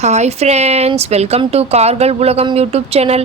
Hi friends welcome to కార్గల్ బులగం YouTube channel.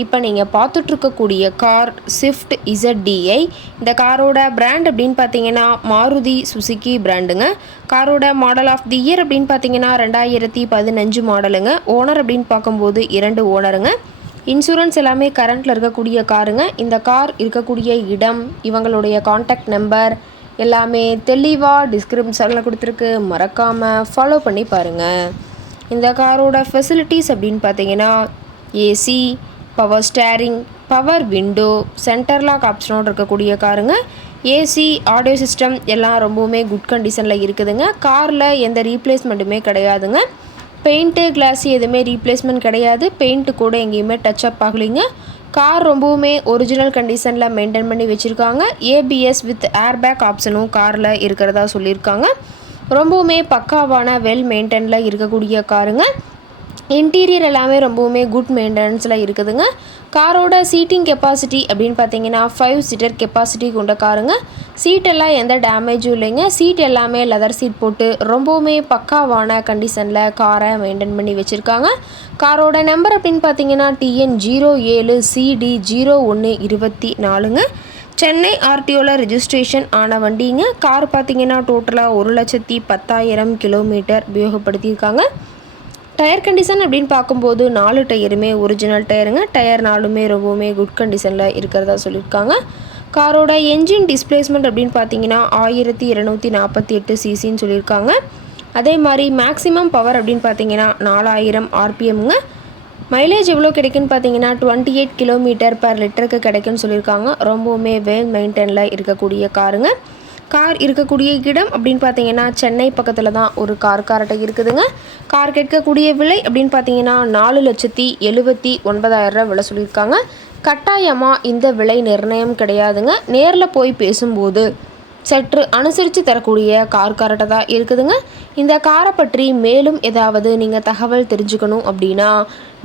இப்போ நீங்கள் பார்த்துட்ருக்கக்கூடிய கார் ஸ்விஃப்ட் இசட்டிஐ இந்த காரோட பிராண்ட் அப்படின்னு பார்த்தீங்கன்னா மாருதி சுசுக்கி பிராண்டுங்க காரோட மாடல் ஆஃப் தி இயர் அப்படின்னு பார்த்தீங்கன்னா ரெண்டாயிரத்தி பதினஞ்சு மாடலுங்க ஓனர் அப்படின்னு பார்க்கும்போது இரண்டு ஓனருங்க இன்சூரன்ஸ் எல்லாமே கரண்ட்டில் இருக்கக்கூடிய காருங்க. இந்த கார் இருக்கக்கூடிய இடம் இவங்களுடைய காண்டாக்ட் நம்பர் எல்லாமே தெளிவாக டிஸ்கிரிப்ஷனில் கொடுத்துருக்கு. மறக்காமல் ஃபாலோ பண்ணி பாருங்கள் இந்த காரோட ஃபெசிலிட்டிஸ் அப்படின்னு பார்த்தீங்கன்னா AC power steering power window centre lock ஆப்ஷனோடு இருக்கக்கூடிய காருங்க. ஏசி ஆடியோ சிஸ்டம் எல்லாம் ரொம்பவுமே குட் கண்டிஷனில் இருக்குதுங்க. காரில் எந்த ரீப்ளேஸ்மெண்ட்டுமே கிடையாதுங்க. பெயிண்ட்டு கிளாஸ் எதுவுமே ரீப்ளேஸ்மெண்ட் கிடையாது. பெயிண்ட்டு கூட எங்கேயுமே டச் அப் ஆகலைங்க. கார் ரொம்பவுமே ஒரிஜினல் கண்டிஷனில் மெயின்டைன் பண்ணி வச்சுருக்காங்க. ஏபிஎஸ் வித் ஏர்பேக் ஆப்ஷனும் காரில் இருக்கிறதா சொல்லியிருக்காங்க. ரொம்பவுமே பக்காவான வெல் மெயின்டைனில் இருக்கக்கூடிய காருங்க. இன்டீரியர் எல்லாமே ரொம்பவுமே குட் மெயின்டெனன்ஸில் இருக்குதுங்க. காரோட சீட்டிங் கெப்பாசிட்டி அப்படின்னு பார்த்தீங்கன்னா ஃபைவ் சீட்டர் கெப்பாசிட்டி கொண்ட காருங்க சீட்டெல்லாம் எந்த டேமேஜும் இல்லைங்க. சீட் எல்லாமே லெதர் சீட் போட்டு ரொம்பவுமே பக்காவான கண்டிஷனில் காரை மெயின்டைன் பண்ணி வச்சுருக்காங்க. காரோட நம்பர் அப்படின்னு பார்த்தீங்கன்னா டிஎன் ஜீரோ ஏழு சிடி ஜீரோ ஒன்று இருபத்தி நாலுங்க. சென்னை ஆர்டிஓவில் ரிஜிஸ்ட்ரேஷன் ஆன வண்டிங்க. கார் பார்த்தீங்கன்னா டோட்டலாக ஒரு லட்சத்தி பத்தாயிரம் கிலோமீட்டர் உபயோகப்படுத்தியிருக்காங்க. டயர் கண்டிஷன் அப்படின்னு பார்க்கும்போது நாலு டயருமே ஒரிஜினல் டயருங்க. டயர் நாலுமே ரொம்பவுமே குட் கண்டிஷனில் இருக்கிறதா சொல்லியிருக்காங்க. காரோட என்ஜின் டிஸ்பிளேஸ்மெண்ட் அப்படின்னு பார்த்தீங்கன்னா ஆயிரத்தி இரநூத்தி நாற்பத்தி எட்டு சிசின்னு சொல்லியிருக்காங்க. அதே மாதிரி மேக்ஸிமம் பவர் அப்படின்னு பார்த்தீங்கன்னா நாலாயிரம் ஆர்பிஎம்ங்க. மைலேஜ் எவ்வளோ கிடைக்குன்னு பார்த்தீங்கன்னா டுவெண்ட்டி எயிட் கிலோமீட்டர் பர் லிட்டருக்கு கிடைக்குன்னு சொல்லியிருக்காங்க. ரொம்பவுமே வெல் மெயின்டைனில் இருக்கக்கூடிய காருங்க. கார் இருக்கக்கூடிய இடம் அப்படின்னு பார்த்தீங்கன்னா சென்னை பக்கத்தில் தான் ஒரு கார் கார்ட்டை இருக்குதுங்க. கார் கேட்கக்கூடிய விலை அப்படின்னு பார்த்தீங்கன்னா நாலு லட்சத்தி எழுபத்தி ஒன்பதாயிரம் விலை சொல்லியிருக்காங்க. கட்டாயமாக இந்த விலை நிர்ணயம் கிடையாதுங்க. நேரில் போய் பேசும்போது சற்று அனுசரித்து தரக்கூடிய கார் கரெக்டாக தான் இருக்குதுங்க. இந்த காரை பற்றி மேலும் ஏதாவது நீங்கள் தகவல் தெரிஞ்சுக்கணும் அப்படின்னா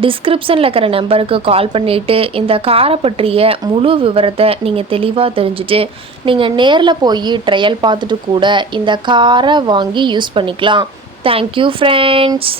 டிஸ்கிரிப்ஷனில் இருக்கிற நம்பருக்கு கால் பண்ணிவிட்டு இந்த காரை பற்றிய முழு விவரத்தை நீங்கள் தெளிவாக தெரிஞ்சுட்டு நீங்கள் நேரில் போய் ட்ரையல் பார்த்துட்டு கூட இந்த காரை வாங்கி யூஸ் பண்ணிக்கலாம். Thank you friends